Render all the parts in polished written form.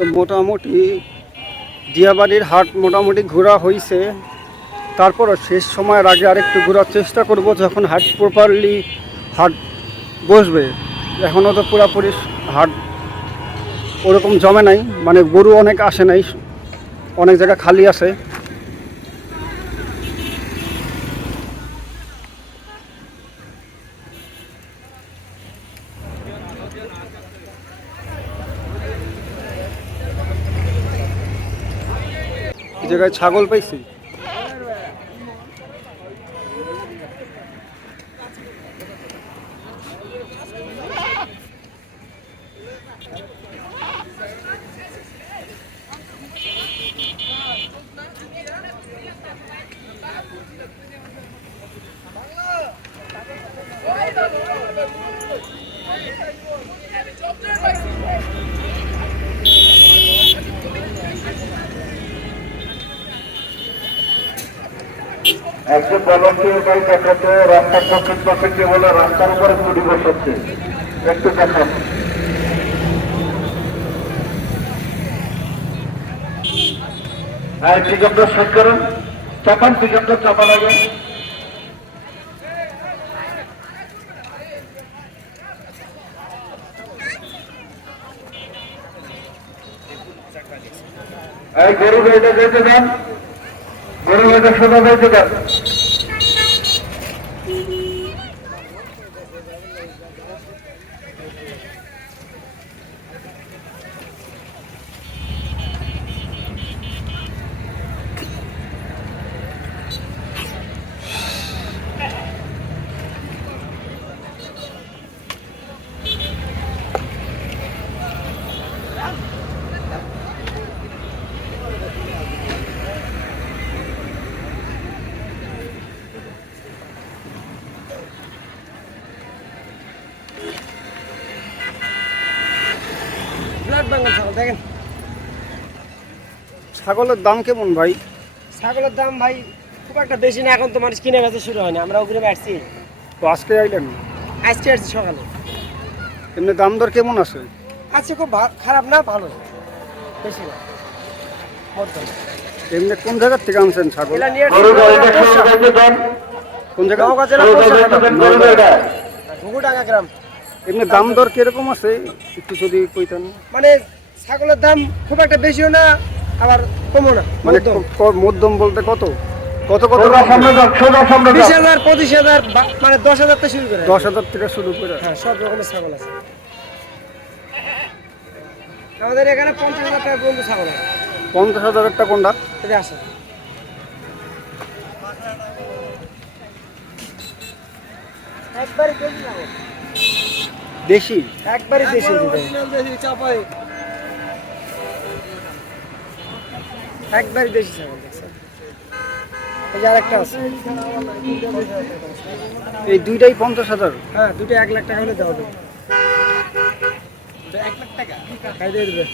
তো মোটামুটি দিয়াবাড়ির হাট মোটামুটি ঘোরা হয়েছে। তারপরও শেষ সময়ের আগে আরেকটু ঘোরার চেষ্টা করব, যখন হাট প্রপারলি হাট বসবে। এখনও তো পুরোপুরি হাট ওরকম জমে নাই, মানে গরু অনেক আসে নাই, অনেক জায়গা খালি আছে। এই জায়গায় ছাগল পাইছি। একটি ভলান্টিয়ার গাড়ি দেখাতে রাস্তার দক্ষিণ পাশে কেবল রাস্তার উপরে ছুটি বসাচ্ছে, একটু দেখান। হ্যাঁ, পিকআপটা সেট করেন, চাপান, পিকআপটা চাপা লাগে। এই গরু গাড়িটা যেতে দেন, গরু গাড়িটা সোজা যেতে দেন। দেখেন ছাগলের দাম কেমন ভাই? ছাগলের দাম ভাই খুব একটা বেশি না, এখন তো মানুষ কিনে বেচা শুরু হয় না, আমরা ওগুলো আসছি। তো আজকে আইলেন? আজকে আসছি সকালে। এমনি দাম দর কেমন আছে? আজকে খুব খারাপ না, ভালো, বেশি না, মধ্যম। এমনি কোন জায়গার থেকে আনছেন ছাগল? এলা নিয়ে গরু গাড়িটা সোজা যেতে দেন, কোন জায়গা? নওগাঁ জেলা সোজা যেতে দেন গরু গাড়িটা। ঘুঘুডাঙ্গা গ্রাম। এমনি দাম দর কিরকম আছে একটু যদি কইতেন। মানে ছাগলের দাম খুব একটা বেশিও না, আবার কমও না, মানে মধ্যম। মধ্যম বলতে কত কত কত? সোজা সামনে যান, সোজা সামনে যান। 20,000 25,000 মানে 10,000 থেকে শুরু করে। 10,000 থেকে শুরু করে? হ্যাঁ, সব রকমের ছাগল আছে আমাদের এখানে। 50,000 টাকা পর্যন্ত ছাগল আছে। 50,000 একটা কোনটা? এটা আছে একবারে কেজি ছাগল, দেশি? একবারে দেশি একবারে দেশি ছাগল দেখছেন। এই যে আরেকটা আছে, এই দুইটাই 50,000? হ্যাঁ, দুটো 1,00,000 টাকা হলে দেওয়া হবে। 1,00,000 টাকা খাই দিয়ে দেবে।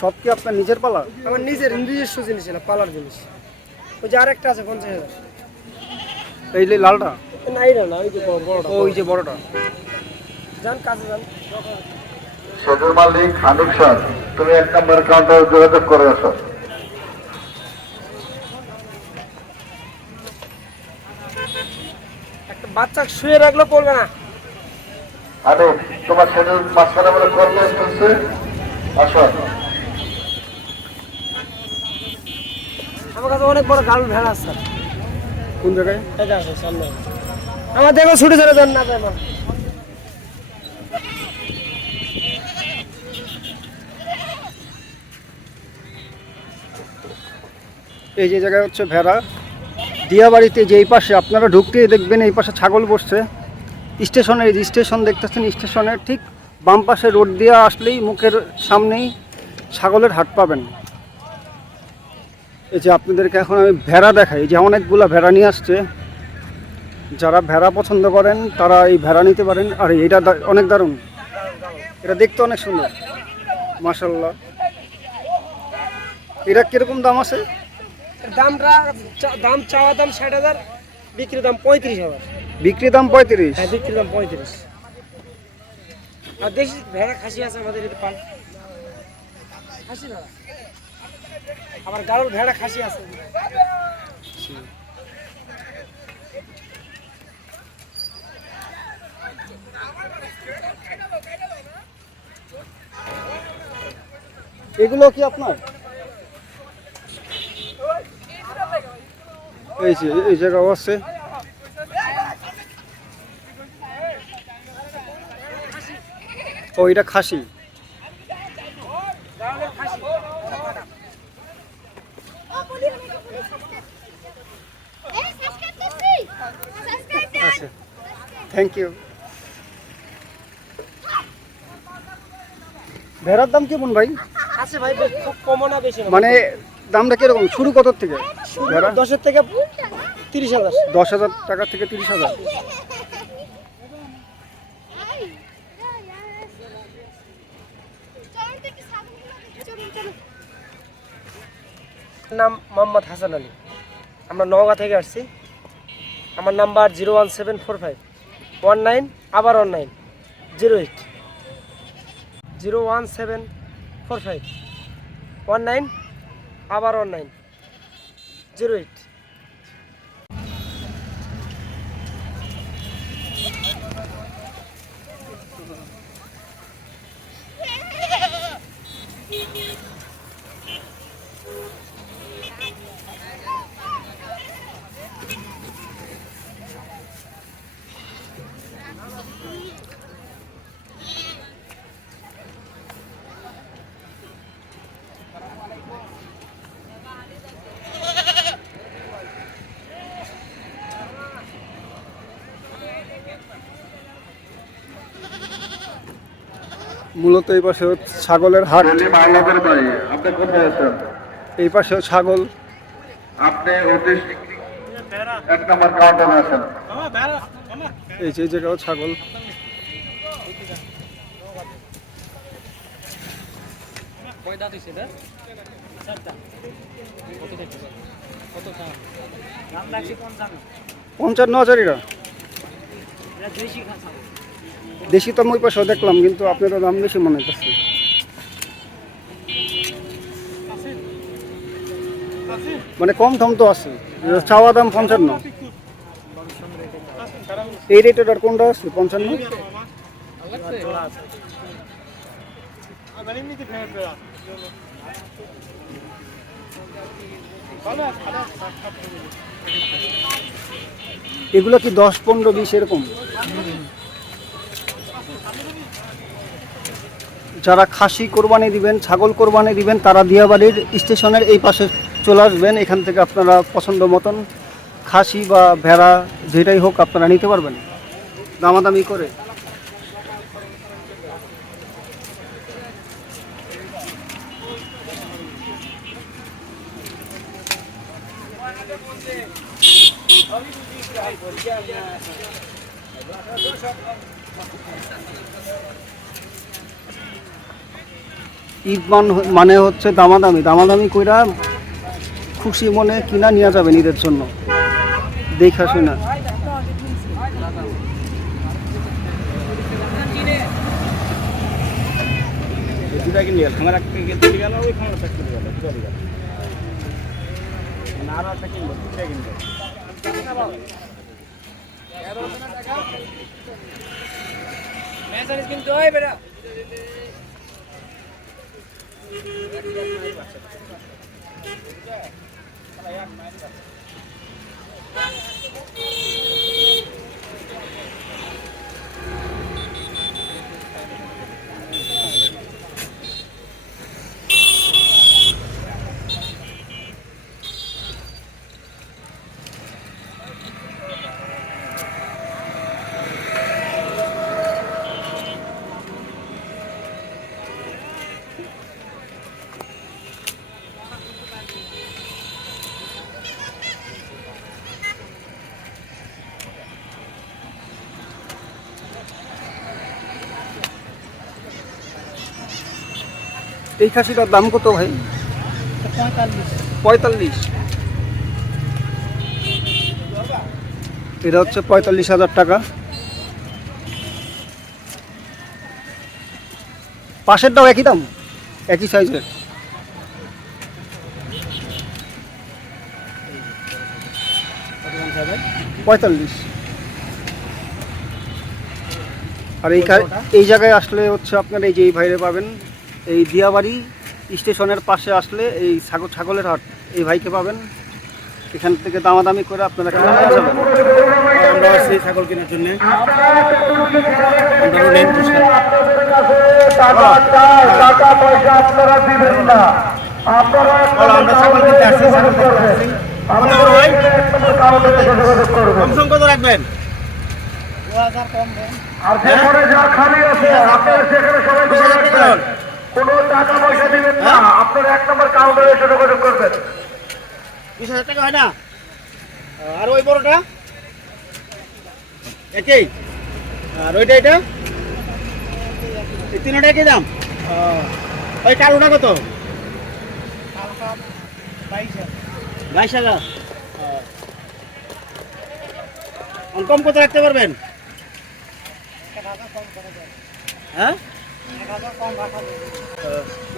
সব কি আপনার নিজের পালা? আমার নিজস্ব জিনিস না, পালার জিনিস। ওই যে আরেকটা আছে 50,000। এই যে লালটা? না, এটা না, ওই যে বড়টা। ওই যে বড়টা। যান কাছে যান। সেতুর মালিক হানিফ স্যার, তুমি 1 নম্বর কাউন্টারে যোগাযোগ করে আসো। একটা বাচ্চা শুয়ে রাখলে পড়বে না। আরে তোমার সেতুর মাঝখানে বলে করলে চলছে, আসো। আমার কাছে অনেক বড় গাল ভেড়া আছে। কোন জায়গায়? এটা আছে সামনে। আমার দেখো ছুটে চলে যান না আমার। এই যে জায়গায় হচ্ছে ভেড়া। দিয়াবাড়িতে যে এই পাশে আপনারা ঢুকতেই দেখবেন এই পাশে ছাগল বসছে। স্টেশনের এই যে স্টেশন দেখতেছেন, স্টেশনের ঠিক বাম পাশে রোড দিয়ে আসলেই মুখের সামনেই ছাগলের হাট পাবেন। এই যে আপনাদেরকে এখন আমি ভেড়া দেখাই, যে অনেকগুলা ভেড়া নিয়ে আসছে। যারা ভেড়া পছন্দ করেন তারা এই ভেড়া নিতে পারেন। আর এটা অনেক দারুণ, এটা দেখতে অনেক সুন্দর, মাশাআল্লাহ। এটা কিরকম দাম আছে? দাম চাওয়া দাম 60,000, বিক্রি দাম 35,000। বিক্রি দাম 35। হ্যাঁ, বিক্রির দাম 35। আর দেশি ভেড়া খাসি আছে আমাদের এতে পাল খাসি ভেড়া, আবার গাড়ুর ভেড়া খাসি আছে। এগুলো কি আপনার? এই জায়গাও আছে। ও এটা খাসি। গাড়ুর খাসি আচ্ছা, থ্যাংক ইউ। ভেড়ার দাম কেমন ভাই? আছে ভাই, খুব কমও না বেশি না, মানে দামটা কিরকম, শুরু কত থেকে? ভেড়া 10 থেকে 30,000। 10,000 টাকা থেকে 30,000। নাম মোহাম্মদ হাসান আলী, আমরা নওগাঁ থেকে আসছি। আমার নাম্বার 01745 আবার 08 01745 আবার 08। মূলত এই পাশে হচ্ছে ছাগলের হাট, সেলিম আহমদের ভাই, আপনি কোথায় আছেন? এই পাশেও ছাগল। আপনি 1 নম্বর কাউন্টারে আছেন। এই যে এই জায়গাও ছাগল। পঞ্চান্ন হাজারিরা দেশি তো আমি ওই পাশেও দেখলাম, কিন্তু আপনার দাম বেশি মনে হচ্ছে। মানে কম দাম তো আছে, চাওয়া দাম 55। এই রেটের আর কোনটা আছে 55? এগুলো কি 10, 15, 20 এরকম? যারা খাসি কোরবানি দিবেন, ছাগল কোরবানি দিবেন, তারা দিয়াবাড়ির স্টেশনের এই পাশে চলে আসবেন। এখান থেকে আপনারা পছন্দ মতন খাসি বা ভেড়া যেটাই হোক আপনারা নিতে পারবেন দামাদামি করে। ঈদ মানে হচ্ছে দামাদামি, দামাদামি কইরা খুশি মনে কিনা নিয়ে যাবেন ঈদের জন্য, দেখা শুনা। এই খাসিটার দাম কত ভাই? 45। 45। এটা হচ্ছে 45,000 টাকা। পাশেরটাও একই দাম, একই সাইজের। কত দাম চাই ভাই? 45। আর এই জায়গায় আসলে হচ্ছে আপনার এই যে এই ভাইরে পাবেন, এই দিয়াবাড়ি স্টেশনের পাশে আসলে এই ছাগলের হাট এই ভাইকে পাবেন। এখান থেকে দামাদামি করে আপনারা কিনে নিয়ে যাবেন। আমরা আসছি ছাগল কেনার জন্য। টাকা পয়সা আপনারা দিবেন না, আপনারা আমরা ছাগল কিনতে আসছি, ছাগল কিনতে আসছি। আমাদের কাউন্টারে যোগাযোগ করবেন। কম কত রাখবেন? আর যেখানে যা খালি আছে আপনারা সেখানে সবাই যোগাযোগ করবেন। কোনো টাকা পয়সা দিবেন না, আপনারা 1 নম্বর কাউন্টারে এসে যোগাযোগ করবেন। 20,000 টাকা হয় না? আর ওই বড়টা একই, আর ওইটা এটা এই তিনটা একই দাম। ওই কালোটা কত? 22,000। কম কত রাখতে পারবেন? হ্যাঁ,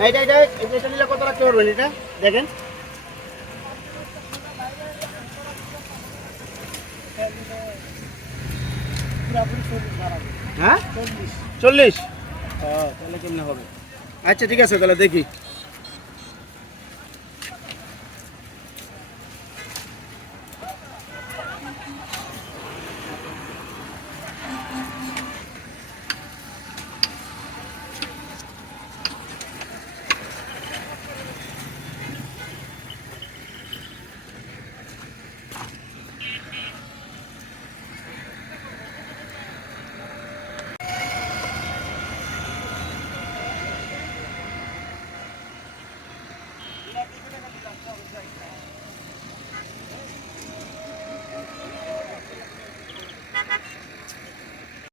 এটা এটা এটা নিলে কত রাখতে পারবেন? এটা দেখেন, হ্যাঁ 40। তাহলে কেমনে হবে? আচ্ছা ঠিক আছে, তাহলে দেখি।